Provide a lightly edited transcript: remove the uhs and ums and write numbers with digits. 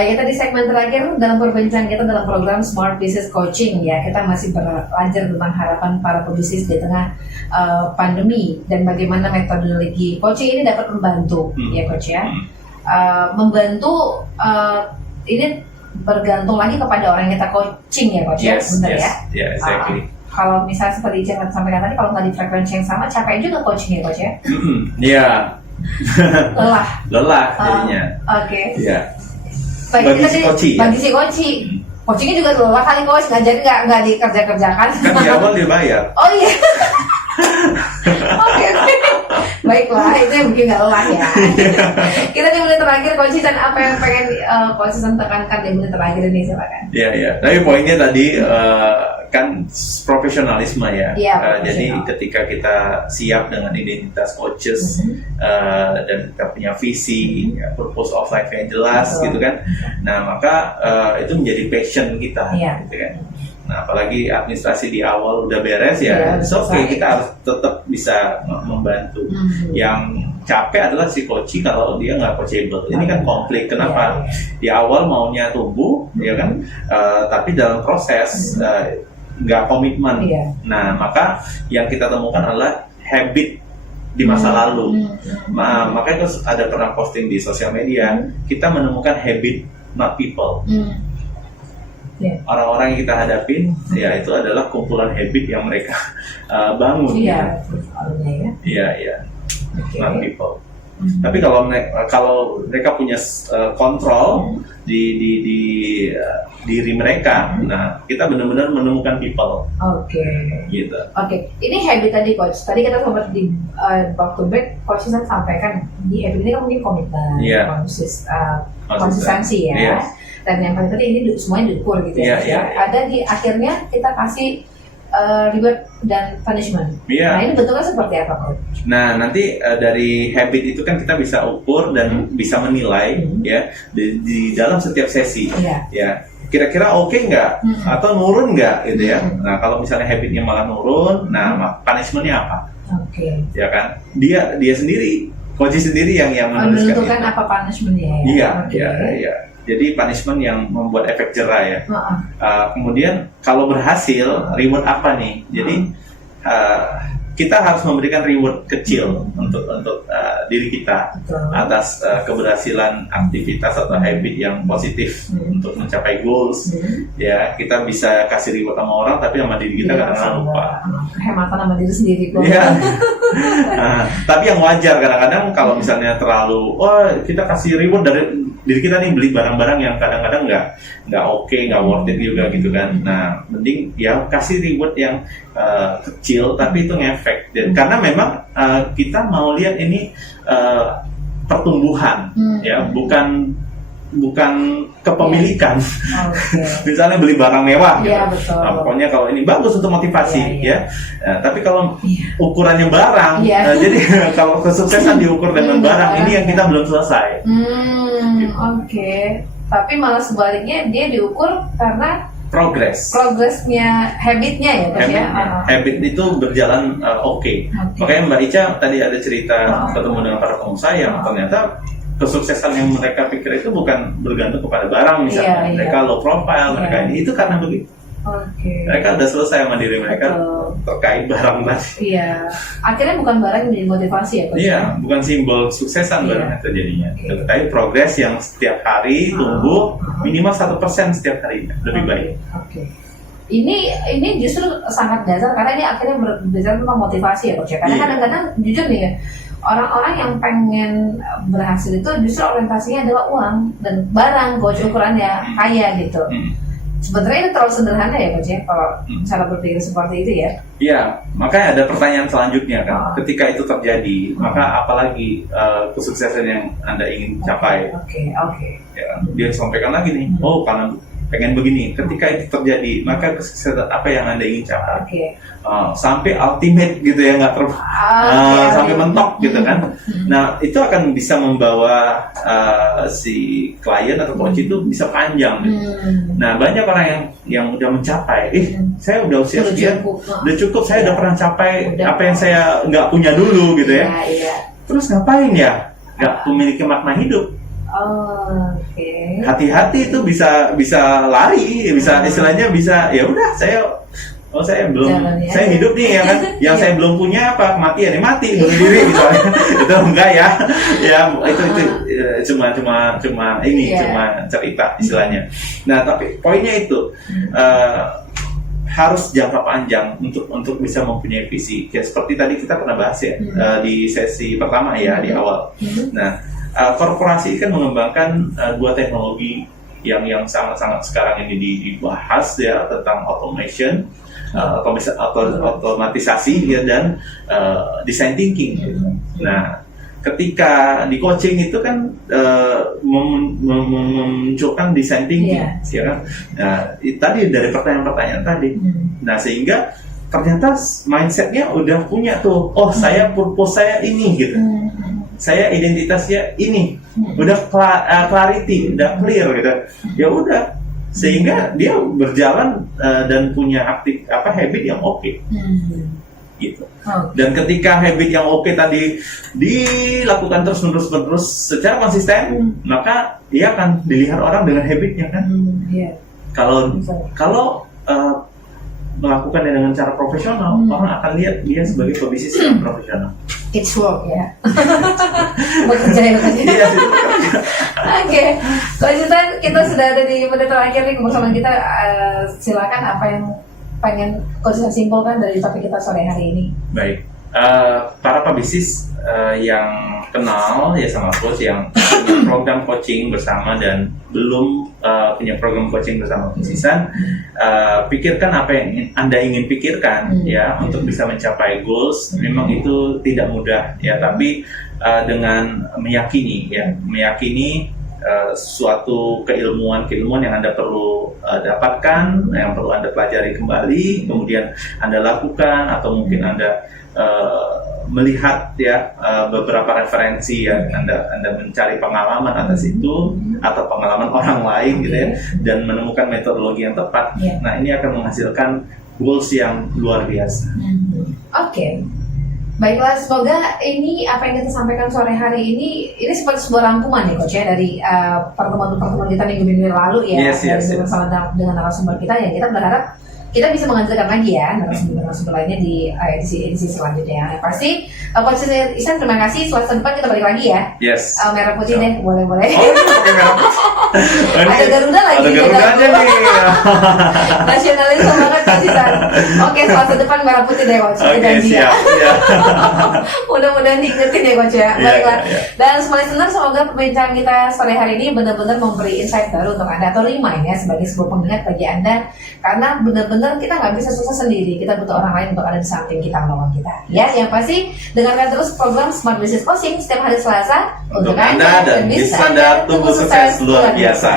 Baik, kita di segmen terakhir dalam perbincangan kita dalam program Smart Business Coaching ya. Kita masih belajar tentang harapan para pebisnis di tengah pandemi dan bagaimana metodologi coaching ini dapat membantu ya coach ya. Membantu ini bergantung lagi kepada orang yang kita coaching ya coach ya, benar ya? Yeah, exactly. Kalau misalnya seperti yang sampaikan tadi, kalau nggak di frekuensi yang sama, capek juga coaching ya coach ya? Iya. Lelah jadinya. Oke. Iya. Bagi si coaching. Bagi si coaching. Coachingnya juga lelah kali coach, ngajarin nggak dikerja-kerjakan. Kan di awal dibayar. Oh iya. Oke. Baiklah, itu yang mungkin nggak lelah ya. Kita di menit terakhir, Coach Ihsan, apa yang pengen Coach Ihsan tekankan di menit terakhir ini, silakan. Iya. Tapi poinnya tadi kan profesionalisme ya. Jadi ketika kita siap dengan identitas coaches dan kita punya visi, purpose of life yang jelas gitu kan. Nah maka itu menjadi passion kita, gitu kan. Nah, apalagi administrasi di awal udah beres ya, oke, kita harus tetap bisa membantu. Yang capek adalah si coach kalau dia nggak coachable. Ini kan konflik. Kenapa? Di awal maunya tumbuh, ya kan? Tapi dalam proses nggak komitmen. Nah, maka yang kita temukan adalah habit di masa lalu. Maka itu ada pernah posting di sosial media. Kita menemukan habit, not people. Orang-orang yang kita hadapin ya itu adalah kumpulan habit yang mereka bangun. Iya. Not people. Tapi kalau mereka punya kontrol di diri mereka, nah kita benar-benar menemukan people. Gitu. Ini habit tadi coach. Tadi kita sempat di waktu break, coach Ihsan sampaikan di habit ini kan mungkin komitmen, konsistensi ya. Dan yang paling penting ini semuanya diukur gitu ya. Ada di akhirnya kita kasih reward dan punishment. Nah ini bentuknya seperti apa coach? Nah nanti dari habit itu kan kita bisa ukur dan bisa menilai ya di dalam setiap sesi. Ya kira-kira oke nggak atau nurun nggak gitu ya. Nah kalau misalnya habitnya malah nurun, nah punishmentnya apa? Ya kan dia sendiri, coach sendiri yang menuliskan menentukan apa punishmentnya ya. Iya. Jadi punishment yang membuat efek jera ya. Kemudian kalau berhasil reward apa nih? Jadi kita harus memberikan reward kecil untuk diri kita atas keberhasilan aktivitas atau habit yang positif untuk mencapai goals. Ya kita bisa kasih reward sama orang, tapi sama diri kita kadang-kadang lupa. Kehematan sama diri sendiri kok. Tapi yang wajar kadang-kadang kalau misalnya terlalu, kita kasih reward dari diri kita nih, beli barang-barang yang kadang-kadang nggak oke, nggak worth it juga gitu kan. Nah mending ya kasih reward yang kecil tapi itu ngefek. Dan karena memang kita mau lihat ini pertumbuhan ya, bukan kepemilikan. Misalnya beli barang mewah gitu. Nah, pokoknya kalau ini bagus untuk motivasi ya. Tapi kalau ukurannya barang, jadi kalau kesuksesan diukur dengan barang, ini yang kita belum selesai. Tapi malah sebaliknya dia diukur karena progresnya, habitnya ya. Habit itu berjalan oke. Makanya Mbak Ica tadi ada cerita ketemu dengan para pengusaha yang ternyata kesuksesan yang mereka pikir itu bukan bergantung kepada barang misalnya. Mereka low profile, mereka itu karena begitu. Mereka udah selesai sama diri mereka terkait barang tadi. Akhirnya bukan barang yang menjadi motivasi ya coach? Bukan simbol suksesan barangnya terjadinya. Tapi progres yang setiap hari tumbuh minimal 1% setiap hari lebih baik. Ini justru sangat dasar karena ini akhirnya berbicara tentang motivasi ya coach. Karena kadang-kadang jujur nih ya, orang-orang yang pengen berhasil itu justru orientasinya adalah uang dan barang, coach, ukurannya kaya gitu. Sebenarnya itu terlalu sederhana ya coach ya, kalau cara berpikir seperti itu ya. Iya, makanya ada pertanyaan selanjutnya kan. Ketika itu terjadi, maka apalagi kesuksesan yang Anda ingin capai? Ya, dia sampaikan lagi nih, karena pengen begini. Ketika itu terjadi, maka kesuksesan apa yang Anda ingin capai? Sampai ultimate gitu ya, nggak sampai mentok gitu kan. Nah itu akan bisa membawa si klien atau coach itu bisa panjang gitu. Nah banyak orang yang udah mencapai, saya udah usia sekian, udah cukup, saya udah pernah capai apa yang saya nggak punya dulu gitu ya. Terus ngapain ya? Nggak memiliki makna hidup. Oke. Hati-hati itu bisa lari, bisa istilahnya bisa ya udah saya belum Jalannya saya aja. hidup nih ya kan, yang Iya. saya belum punya apa kematian ya mati bunuh diri misalnya. Itu enggak ya, ya itu cuma ini Iya. cuma cerita istilahnya. Nah tapi poinnya itu harus jangka panjang untuk bisa mempunyai visi. Ya seperti tadi kita pernah bahas ya di sesi pertama ya di awal. Nah korporasi kan mengembangkan dua teknologi yang sangat sekarang ini dibahas ya tentang automation, otomatisasi ya, dan design thinking. Gitu. Nah, ketika di coaching itu kan memunculkan design thinking, ya kan? Nah, tadi dari pertanyaan-pertanyaan tadi. Nah, sehingga ternyata mindsetnya udah punya tuh. Oh, saya purpose saya ini gitu. Saya identitasnya ini, udah clarity, udah clear gitu. Ya udah, sehingga dia berjalan dan punya habit yang oke. Gitu. Dan ketika habit yang oke tadi dilakukan terus-menerus secara konsisten, maka dia akan dilihat orang dengan habitnya kan. Kalau melakukannya dengan cara profesional, orang akan lihat dia sebagai pebisnis yang profesional. It's work ya. Bekerja ya tadi. Iya sih. Oke, lanjutan kita sudah ada di menit terakhir nih bersama kita. Silakan apa yang pengen Coach simpulkan dari topik kita sore hari ini. Baik, para pebisnis yang kenal ya sama Coach, yang punya program coaching bersama dan belum punya program coaching bersama Coachisan, pikirkan apa yang Anda ingin pikirkan ya untuk bisa mencapai goals. Memang itu tidak mudah ya, tapi dengan meyakini suatu keilmuan yang Anda perlu dapatkan, yang perlu Anda pelajari kembali, kemudian Anda lakukan, atau mungkin Anda melihat ya beberapa referensi ya, Anda mencari pengalaman atas itu atau pengalaman orang lain gitu ya, dan menemukan metodologi yang tepat. Nah, ini akan menghasilkan goals yang luar biasa. Oke. Baiklah, semoga ini apa yang kita sampaikan sore hari ini seperti sebuah rangkuman ya Coach ya dari pertemuan-pertemuan kita minggu-minggu lalu ya, bersama dengan narasumber kita, yang kita berharap kita bisa menghasilkan lagi ya narasumber lainnya di edisi selanjutnya. Yang pasti Coach Isan, terima kasih. Selasa depan kita balik lagi ya. Yes. Merah putih deh, boleh. Oh, pakai merah putih. Ada Garuda lagi. Ada Garuda aja nih. Nasionalisme banget Coach Isan. Oke, Selasa depan merah putih deh Coach. Oke, siap. Mudah-mudahan diingetin ya Coach ya. Baiklah. Dan semua listener, semoga perbincangan kita sore hari ini benar-benar memberi insight baru untuk Anda, atau remind ya, sebagai sebuah pengingat bagi Anda, karena benar-benar kita nggak bisa sukses sendiri. Kita butuh orang lain untuk ada di samping kita, menolong kita. Ya, yang pasti dengarkan terus program Smart Business Coaching setiap hari Selasa untuk Anda dan bisnis Anda tumbuh sukses luar biasa.